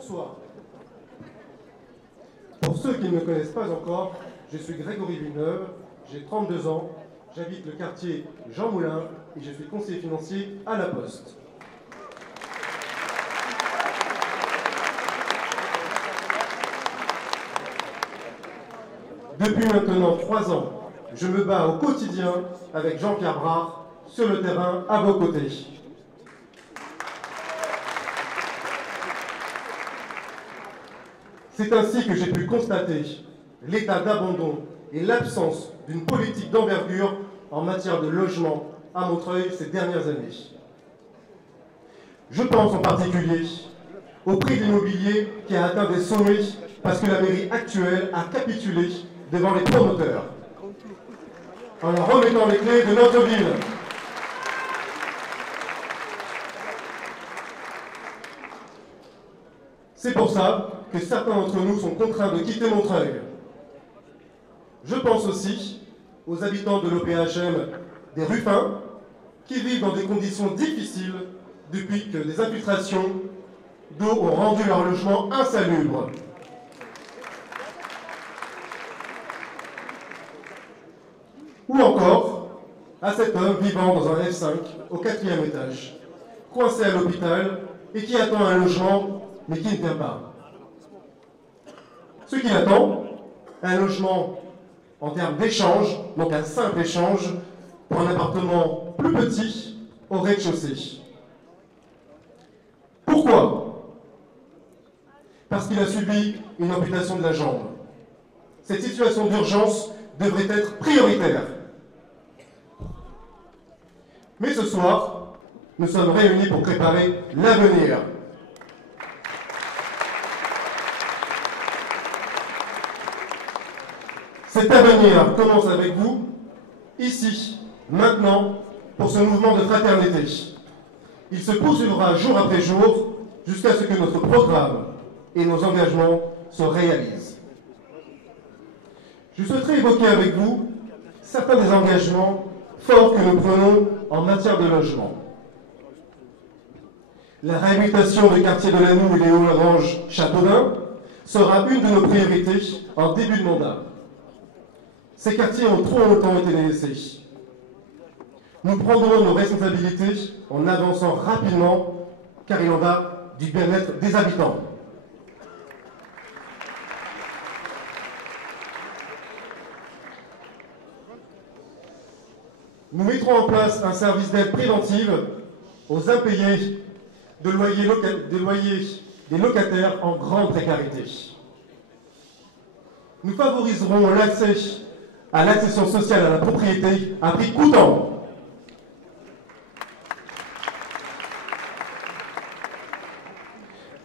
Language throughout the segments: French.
Bonsoir. Pour ceux qui ne me connaissent pas encore, je suis Grégory Villeneuve, j'ai 32 ans, j'habite le quartier Jean Moulin et je suis conseiller financier à La Poste. Depuis maintenant 3 ans, je me bats au quotidien avec Jean-Pierre Brard sur le terrain à vos côtés. C'est ainsi que j'ai pu constater l'état d'abandon et l'absence d'une politique d'envergure en matière de logement à Montreuil ces dernières années. Je pense en particulier au prix de l'immobilier qui a atteint des sommets parce que la mairie actuelle a capitulé devant les promoteurs en leur remettant les clés de notre ville. C'est pour ça que certains d'entre nous sont contraints de quitter Montreuil. Je pense aussi aux habitants de l'OPHM des Ruffins qui vivent dans des conditions difficiles depuis que des infiltrations d'eau ont rendu leur logement insalubre. Ou encore à cet homme vivant dans un F5 au 4e étage, coincé à l'hôpital et qui attend un logement mais qui ne vient pas. Ce qu'il attend, un logement en termes d'échange, donc un simple échange, pour un appartement plus petit au rez-de-chaussée. Pourquoi? Parce qu'il a subi une amputation de la jambe. Cette situation d'urgence devrait être prioritaire. Mais ce soir, nous sommes réunis pour préparer l'avenir. Cet avenir commence avec vous, ici, maintenant, pour ce mouvement de fraternité. Il se poursuivra jour après jour jusqu'à ce que notre programme et nos engagements se réalisent. Je souhaiterais évoquer avec vous certains des engagements forts que nous prenons en matière de logement. La réhabilitation du quartier de Lannoux et les Hauts-Oranges-Châteaudun sera une de nos priorités en début de mandat. Ces quartiers ont trop longtemps été délaissés. Nous prendrons nos responsabilités en avançant rapidement, car il en va du bien-être des habitants. Nous mettrons en place un service d'aide préventive aux impayés de loyers des locataires en grande précarité. Nous favoriserons l'accès à l'accession sociale à la propriété à prix coûtant.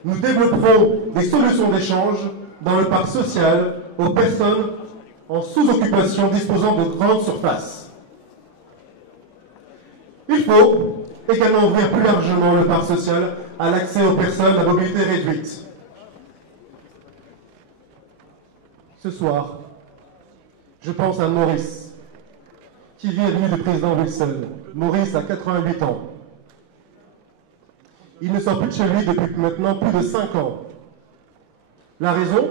Nous développerons des solutions d'échange dans le parc social aux personnes en sous-occupation disposant de grandes surfaces. Il faut également ouvrir plus largement le parc social à l'accès aux personnes à mobilité réduite. Ce soir, je pense à Maurice, qui vit avenue du président Wilson. Maurice a 88 ans. Il ne sort plus de chez lui depuis maintenant plus de 5 ans. La raison?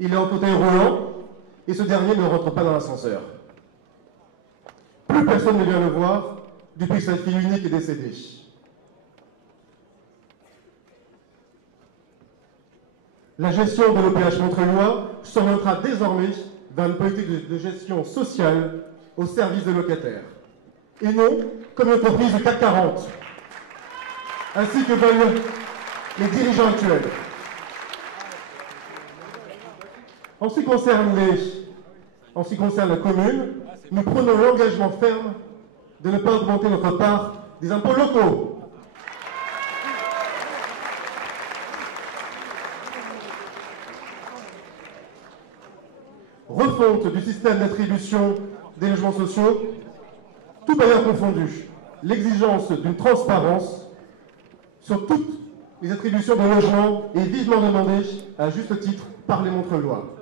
Il est en fauteuil roulant et ce dernier ne rentre pas dans l'ascenseur. Plus personne ne vient le voir depuis que sa fille unique est décédée. La gestion de l'OPH montreuillois s'orientera désormais vers une politique de gestion sociale au service des locataires. Et non comme une entreprise du CAC 40, ainsi que veulent les dirigeants actuels. En ce qui concerne la commune, nous prenons l'engagement ferme de ne pas augmenter notre part des impôts locaux. Refonte du système d'attribution des logements sociaux, tout bailleur confondu. L'exigence d'une transparence sur toutes les attributions de logements est vivement demandée, à juste titre, par les Montreuillois.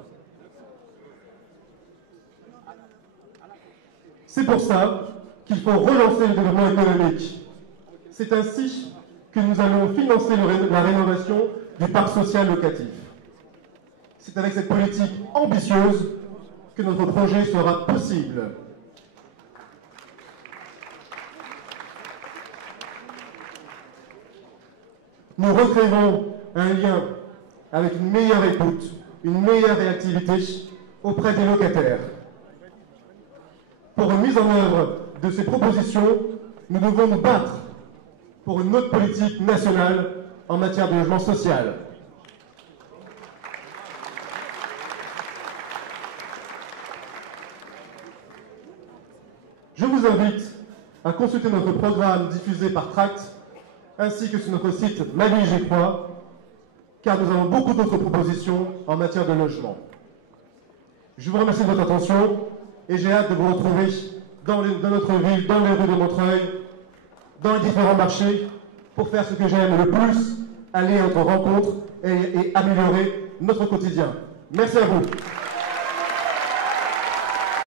C'est pour ça qu'il faut relancer le développement économique. C'est ainsi que nous allons financer la rénovation du parc social locatif. C'est avec cette politique ambitieuse que notre projet sera possible. Nous recréerons un lien avec une meilleure écoute, une meilleure réactivité auprès des locataires. Pour une mise en œuvre de ces propositions, nous devons nous battre pour une autre politique nationale en matière de logement social. Je vous invite à consulter notre programme diffusé par Tract, ainsi que sur notre site Ma Ville J'y crois, car nous avons beaucoup d'autres propositions en matière de logement. Je vous remercie de votre attention et j'ai hâte de vous retrouver dans notre ville, dans les rues de Montreuil, dans les différents marchés, pour faire ce que j'aime le plus, aller à notre rencontre et améliorer notre quotidien. Merci à vous.